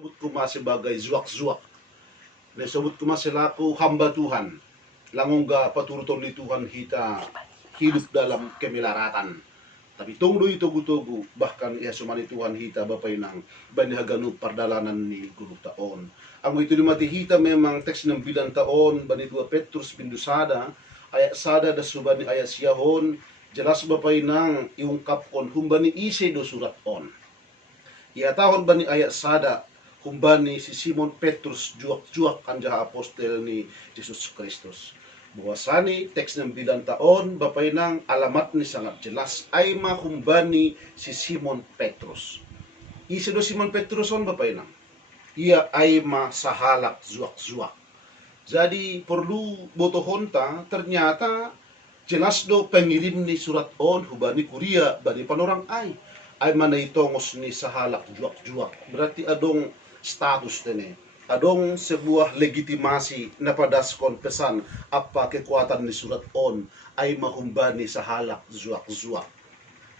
Sebut ko mas sebagai zuak-zuak. Nasabot ko mas selaku hamba Tuhan. Langongga paturuton ni Tuhan kita hidup dalam kemilaratan. Tapi tunggu itu tugu bahkan ia sumani Tuhan hita bapay nang banihaganu pardalanan ni gulong taon. Ang ito mati hita memang teks ng bilang taon bani 2 Petrus pindusada ayat sada da subani ayat siyahon jelas bapay nang iungkap kon humbani ise do surat on. Ia tahun bani ayat sada humbani si Simon Petrus juak-juak anja apostel ni Jesus Kristus. Bahwasani teks ng bilang taon bapay nang alamat ni sangat jelas ay mahumbani si Simon Petrus. Isa do Simon Petrus on bapay nang ia ay masahalak zuak-zuak. Jadi perlu botohon ta ternyata jelas do pengirim ni surat on hubani kuria bani panorang ay manaitongos ni sahalak juak-juak. Berarti adong status tene. Adong sebuah legitimasi na padaskon pesan apa kekuatan ni surat on ay mahumbani sa halak zuak-zuak.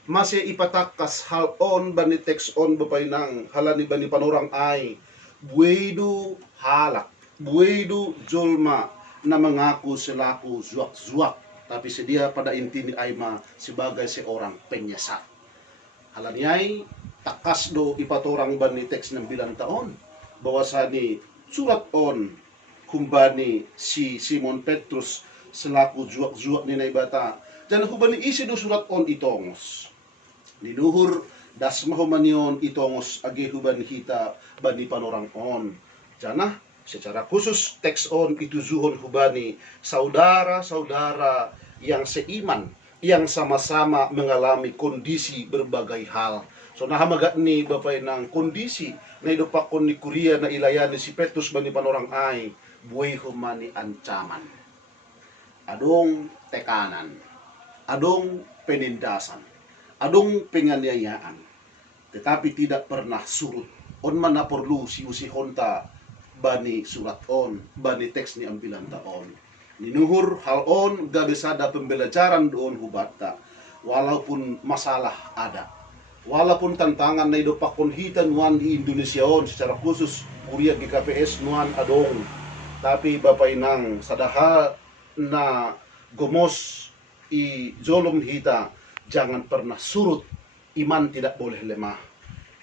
Masih ipatakas hal on bani teks on bapay nang halani bani panorang ay buedo halak, buedo jolma na mengaku selaku zuak-zuak tapi sedia pada inti ni Aima sebagai seorang penyesat. Halani ay takas do ipatorang bani teks ng bilang taon bahwasani surat on kumbani si Simon Petrus selaku juak-juak ni naibata dan kumbani isi do surat on itongos niduhur das mahumanion itongos agi huban hita bani panorang on jana secara khusus teks on ituzuhon hubani saudara-saudara yang seiman yang sama-sama mengalami kondisi berbagai hal. So nahamagat ni bapay ng kondisi na idupakon ni Korea na ilayan ni si Petrus bani panorang ay buhay humani ancaman. Adong tekanan, adong penindasan, adong penganiayaan. Tetapi tidak pernah surut. On man na perlu si usihonta bani surat on, bani teks ni ambilan taon. Ninuhur hal on gabisada pembelajaran doon hubata. Walaupun masalah ada. Walaupun tantangan na idupakon hitan nuan di Indonesia on secara khusus Korea GKPS nuan adong. Tapi bapay nang sadaha na gomos i zolom hita jangan pernah surut, iman tidak boleh lemah.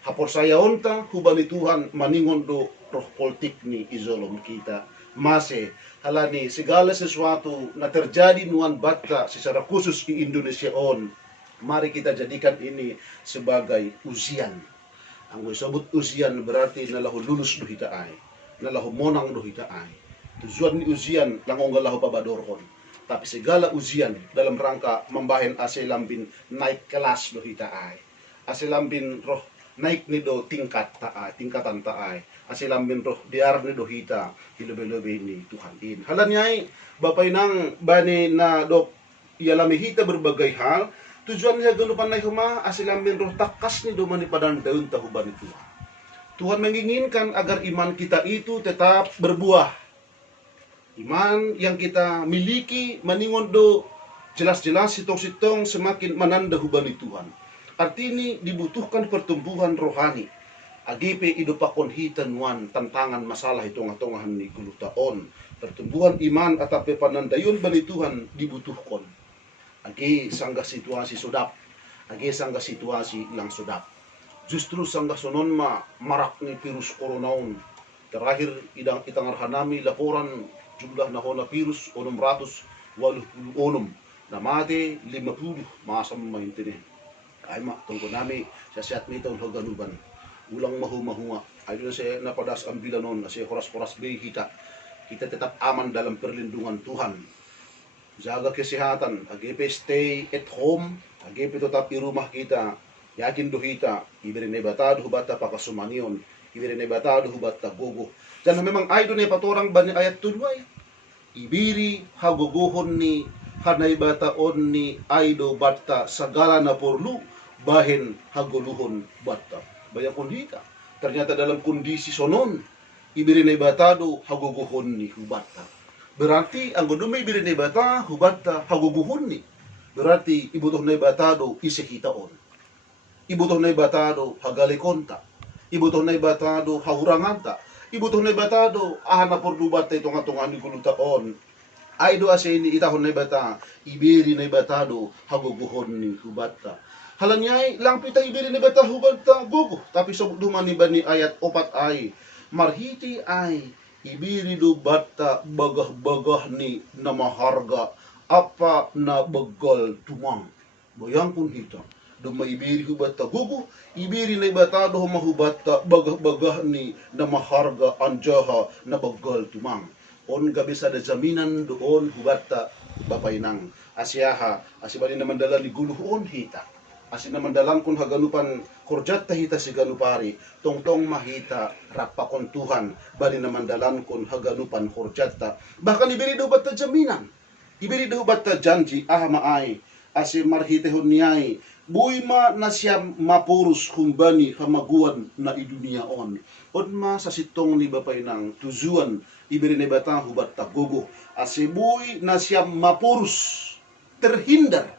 Hapor saya onta hubani Tuhan maningon do roh politik ni izolom kita. Masih halani segala sesuatu na terjadi nuan bata secara khusus di Indonesia on. Mari kita jadikan ini sebagai ujian. Ang disebut ujian berarti nalahu lulus do hita ay, nalahu monang do hita ay. Tujuan ni ujian langong galahu pabadorhon. Tapi segala ujian dalam rangka membahen asilambin naik kelas do hita ay. Asilambin roh naik ni do tingkat taay, tingkatan taay. Asilambin roh diar ni do hita hilebe-lebe ni Tuhan in. Halanyay bapay nang bani na do ialami hita berbagai hal. Tujuan niya ganupan na huma asilambin roh takas ni do manipadan daun tahuban ni Tuhan. Tuhan menginginkan agar iman kita itu tetap berbuah. Iman yang kita miliki maningon do jelas-jelas sitong-sitong semakin menanda hubani Tuhan. Artinya dibutuhkan pertumbuhan rohani. Agipe idupakon hitan wan tantangan masalah itong-atongahan ni gulutaon. Pertumbuhan iman atape panandayon bani Tuhan dibutuhkan. Agi sangga situasi sudap. Agi sangga situasi lang sudap. Justru sangga sonon marak ni virus coronaon. Terakhir itang arhanami laporan jumlah nahona virus 686 na mati 50 masam maintini. Ay tungkol nami sa siyat nito ang haganuban. Ulang mahu-mahunga. Ay doon sa napadas ang bilanon kasi horas-horas hita. Kita tetap aman dalam perlindungan Tuhan. Jaga kesehatan, agipe stay at home, agipe tetap di rumah kita. Yakin do hita, iberi na batado hubata pakasumanion, iberi na batado hubata gogo. Dan memang ay doon ay patorang bani ayat tulway. Ibiri hagogohon ni hanay bataon ni aydo bata sagala na porlu bahin haguluhon bata. Bayakon hita. Ternyata dalam kondisi sonon, ibiri na batado hagogohon ni hubata. Berarti ang gudumay ibiri na bata hubata hagogohon ni. Berarti ibutoh na batado isihitaon. Ibutoh na batado hagalikonta. Ibuto na ibatado hahurangan ta. Ibuto na ibatado ahana por dubat ito nga tungan ni kulutaon. Ay do asa ini itahon na ibata, ibiri na ibatado haguguhon ni hubata. Halanyay lang pita ibiri na ibata hubata gugu. Tapi sobok duman ni bani ayat opat ay marhiti ay ibiri do bata bagah-bagah ni namaharga apa na bagol tumang. Boyang pun hita. Do maibiri hubata gugu, ibiri na ibatado mahubata bagah-bagah ni namaharga anjaha na bagol tumang. On gabi sa jaminan doon hubata bapainang asyaha asibali naman dala ni guluhon hita asin naman dalang kun haganupan kurjat tahita si ganupari tongtong mahita rapakon Tuhan bali naman dalan kun haganupan kurjat ta bahkan ibiri do bata jaminan ibiri do bata janji maay asi marhitehon niyay buima na siya mapurus kumbani hamaguan na idunia on ma sa sitong ni bapainang tujuan iberi ni bata hubat tagogo asibuy na siya mapurus terhindar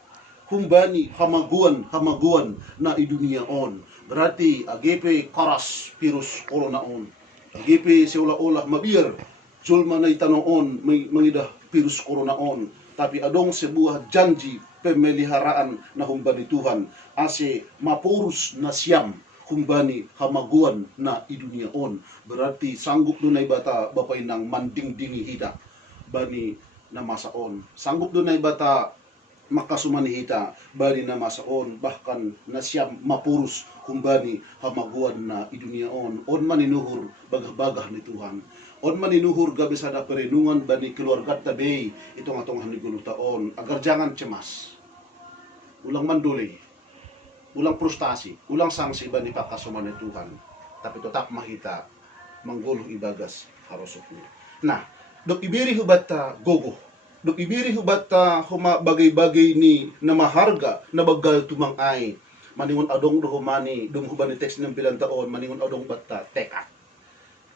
kumbani hamaguan na idunia on berarti agepe karas virus corona on agepe seolah-olah mabir julma na itanoon mangidah virus corona on tapi adong sebuah janji pemeliharaan na humbani Tuhan ase mapurus na siyam kumbani hamaguan na idunia on berarti sanggup dunay bata bapay nang mandingdingi hita bani na masaon sanggup dunay bata makasumani hita bani na masaon bahkan na siyam mapurus kumbani hamaguan na idunia on maninuhur bagah-bagah ni Tuhan on maninuhur gabi sada perenungan bani keluarga tabay itong atong haniguluh taon agar jangan cemas ulang manduli ulang frustasi, ulang sanksi ba ni pakasuman ni Tuhan. Tapi tetap mahita mangguluh ibagas harusuknya. Nah, dok ibiri hubata gogo. Dok ibiri hubata huma bagay-bagay ni na maharga na bagal tumang ay. Maningon adong do humani, dum hubani teks ng bilang taon, maningon adong bata tekat.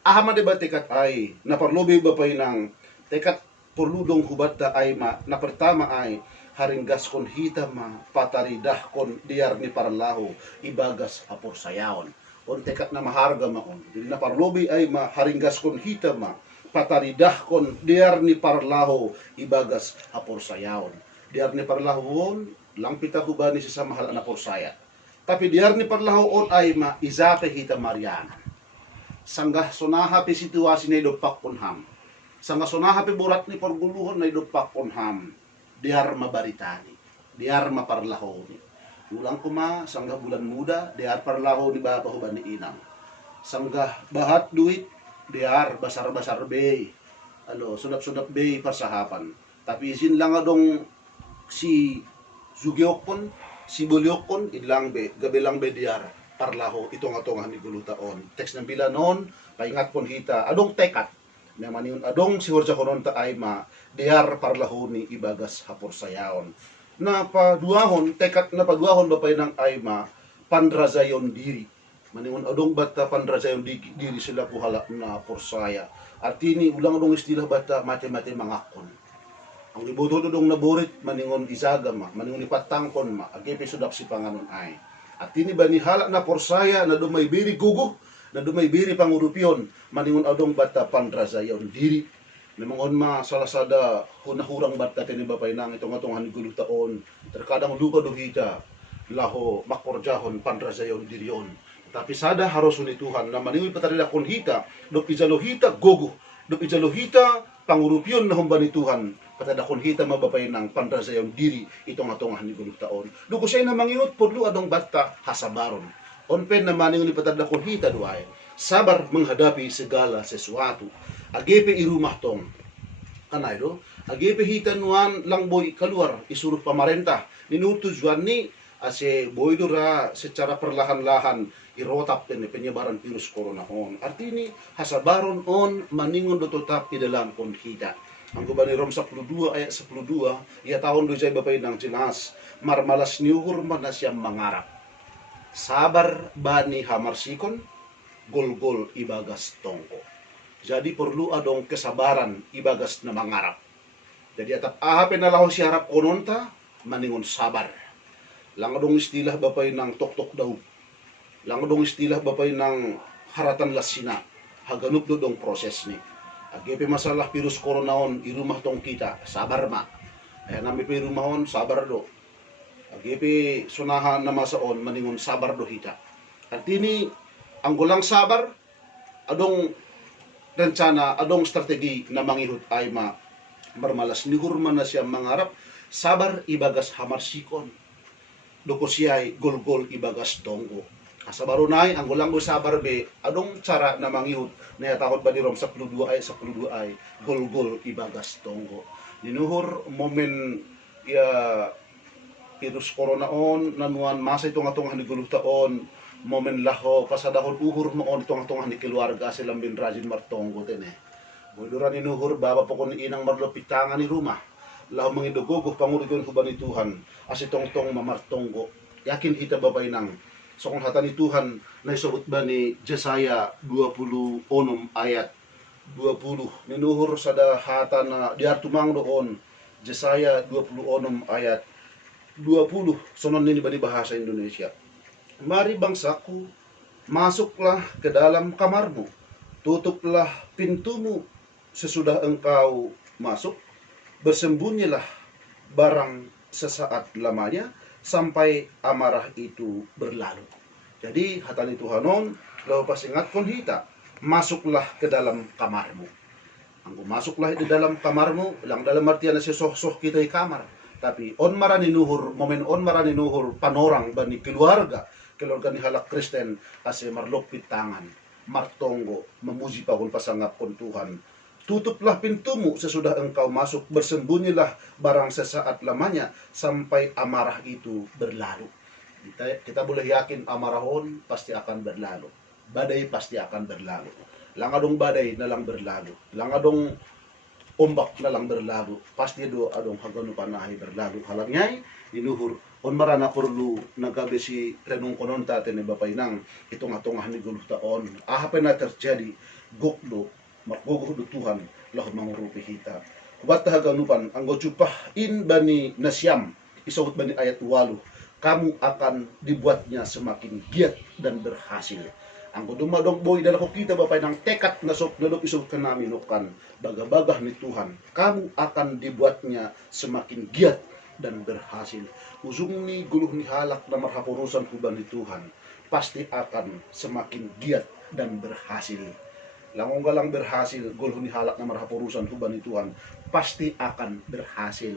Ahama de ba tekat ay, naparlobi ba pa'y ng tekat porludong hubata ay na pertama ay haringgas kon hita ma pataridah kon diar ni parlaho ibagas apor sayaon on tekat na maharga maon dili na parlobi ay ma haringgas kon hita ma pataridah kon diar ni parlaho ibagas apor sayaon diar ni parlaho on lang pita hubani sa mahal na por saya tapi diar ni parlaho on ay ma izake hita mariana sanggah sonaha pi situasi na idopak konham sanggah sonaha pi burat ni porguluhon na idopak konham diar mabaritani, diar maparlahoni. Ulang kuma, sanggah bulan muda, diar parlaho ni bapa huban ni inang. Sanggah bahat duit, diar basar-basar bay. Sunap-sunap bay persahapan. Tapi izin lang adong si Zugiokon, si Buliokon, ilang be, gabilang be diar parlaho, itong-atongan ni gulutaon. Teks ng bilanon, paingat pon hita, adong tekat. Na maniun adong si Horja Koronta ay ma diar parlahoni ibagas hapor sayaon na paduahon tekat na paduahon bapay ng ay ma pandrazayon diri maniun adong bata pandrazayon diri sila puhala na porsaya artini ulang adong istilah bata mate-mate mangakon ang ibuto dong naborit maningon isaga ma maningon ipatangkon ma agepe sudap si panganon ay artini bani hala na porsaya na dumay biri gugu na dumay biri pangurupyon maningon adong bata pandrazayon diri namangon ma salasada hunahurang bata tini bapay nang itong atong haniguluh taon terkadang luka duhita laho makorjahon pandrazayon dirion tapi sada harosun ni Tuhan na maningon patarila kon hita dok ijalohita gogo dok ijalohita pangurupyon na humba ni Tuhan patadakon hita mabapay nang pandrazayon diri itong atong haniguluh taon dugo siya na mangingot podlo adong bata hasabaron onpen na maningon ipatadakon hita duay sabar menghadapi segala sesuatu agepe irumah tong anay do agepe hitanuan lang boy keluar isuruh pemerintah ninutujuan ni ase boy dura secara perlahan-lahan irotap ni penyebaran virus corona on artini hasabaron on maningon do tetap di dalam kon hita ang gubani Rom 12 ayat 12 ia tahun do jay bapay nang jelas marmalas niuhur man na siyang mangarap sabar bani hamarsikon gol-gol ibagas tongko. Jadi perlu adong kesabaran ibagas na mangarap. Jadi atap ahapin na laho si harap kononta maningon sabar. Lang adong istilah bapay ng tok-tok daw. Lang dong istilah bapay ng haratan lasina. Haganup do dong proses ni. Agipi masalah virus coronaon irumah tong kita, sabar ma. Ayan nami pi rumahon, sabar do. Agipi sunahan na masaon, maningon sabar do hita. Artini, ang gulang sabar, adong rencana, adong strategi na mangihut ay marmalas ni hurman na siya mangarap, sabar ibagas hamarsikon. Doko siya'y gol-gol ibagas tonggo. Asabaro na'y, ang gulang go sabar be, adong cara na mangihut, na yatakot ba ni Rom sa puludu ay, gol-gol ibagas tonggo. Ninuhur momen ya virus coronaon nanuan masa itong atong haniguluh taon momen laho pasadahon uhur noon itong atong hanig keluarga silang bin rajin martonggo tene. Buduran inuhur baba pokon inang marlopitangan ni rumah. Laho mangidugugoh pangurigon huban ni Tuhan as itong mamartonggo. Yakin hita babay nang sokong hata ni Tuhan na isuot ba ni Jesaya 26 ayat 20 ninuhur sa hata na diartumang doon Jesaya 26 ayat 20 sonon nini bani bahasa Indonesia. Mari bangsaku, masuklah ke dalam kamarmu, tutuplah pintumu sesudah engkau masuk, bersembunyilah barang sesaat lamanya sampai amarah itu berlalu. Jadi hatani Tuhanon lalu pas ingat kon hita masuklah ke dalam kamarmu. Anggo masuklah di dalam kamarmu, lang dalam artian na soh-soh kita di kamar. Tapi on marani nuhur, momen on marani nuhur panorang bani keluarga ni halak Kristen ase marlopit tangan, martonggo, memuji pahun pasangap kon Tuhan. Tutuplah pintumu sesudah engkau masuk, bersembunyilah barang sesaat lamanya sampai amarah itu berlalu. Kita boleh yakin amarahon pasti akan berlalu. Badai pasti akan berlalu. Langadong badai na lang berlalu. Langadong ombak na lang berlalu. Pasti do adong hagano panahay berlalu. Halangnyay, inuhur. On marana perlu nagabi si renung konon tate ni bapay nang itong atong haniguluh taon. Ahapin na terjadi gukdo, magguguh do Tuhan, lahod mangurupi hita. Kubat haganupan, ang gocupah in bani nasyam, isawut bani ayat 8, kamu akan dibuatnya semakin giat dan berhasil. Ang dumadong boy dala ko kita bapay ng tekad na sok nadok isog ka namin nukan bagabagah ni Tuhan. Kamu akan dibuatnya semakin giat dan berhasil. Ujung ni guluh ni halak na marhapurusan huban ni Tuhan pasti akan semakin giat dan berhasil. Langong galang berhasil guluh ni halak na marhapurusan huban ni Tuhan pasti akan berhasil.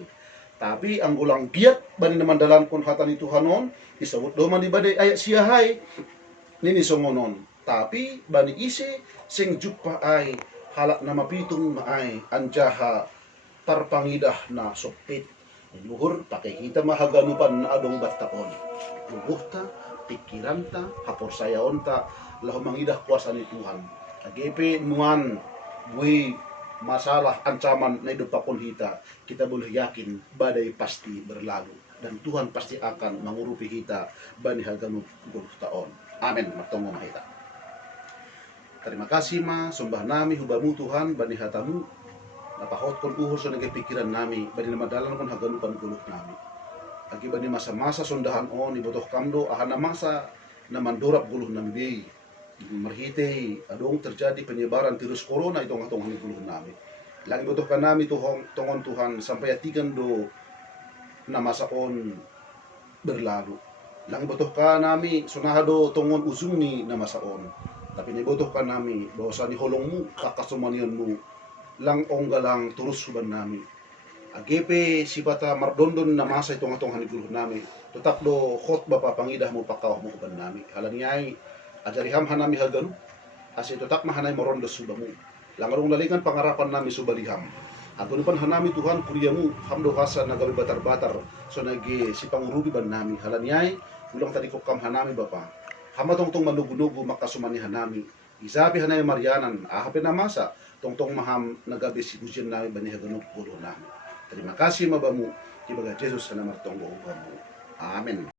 Tapi ang gulang giat bani naman dalan kon hata ni Tuhanon isawut do man di badai ayat siyahay nini songonon. Tapi bani isi sing jupa ay halak na mapitung maay anjaha tarpangidah na sopit. Luhur pakai kita mahaganupan na adong bataon. Lubuhta, pikiranta, hapor sayaonta, lahu mangidah kuasa ni Tuhan. Agepe nuan bui masalah ancaman na idupakon kita boleh yakin badai pasti berlalu dan Tuhan pasti akan mengurupi kita bani haganu 20 taon. Amin. Matunggu mahita. Terima kasih ma, sembah nami hubamu Tuhan bani hatamu. Napahot kon uhur sa nagay pikiran nami, bani namadalan kon haganupan gulok nami. Agi bani masa-masa sondahan on, ibotoh kamdo, ahana masa na mandurap guluh nami bay. Marhite, adong terjadi penyebaran virus corona itong atong haniguluh nami. Lagi ibotoh ka nami tongon Tuhan, sampai atigan do na masa on berlalu. Lang ibotoh ka nami, sunahado tongon uzung ni na masa on. Tapi nibotoh ka nami, bahwa sa ni holong mo, kakasumanian mo, lang onggalang turus suban nami. Agepe si bata mardondon na masa itong atong haniguluh nami. Tutak do hot bapa pangidah mo pakawah mo kuban nami. Halangnyay ajariham hanami haganu. Asi tutak mahanay morondos suba mo. Langarong lalingan pangarapan nami subaliham. Agunupan hanami Tuhan kuliah mo hamdo hasa nagabi batar-batar so nagi si pangurubi ban nami. Halangnyay ulang tadi kokam hanami bapa. Hamatong manugunugu makasumani hanami. Isabi hanay Marianan ahapin na masa tongtong maham nagabi si bujian nami bani haganu kulo nami. Terima kasih mabamu, kibaga Jesus sa namartong mo. Amen.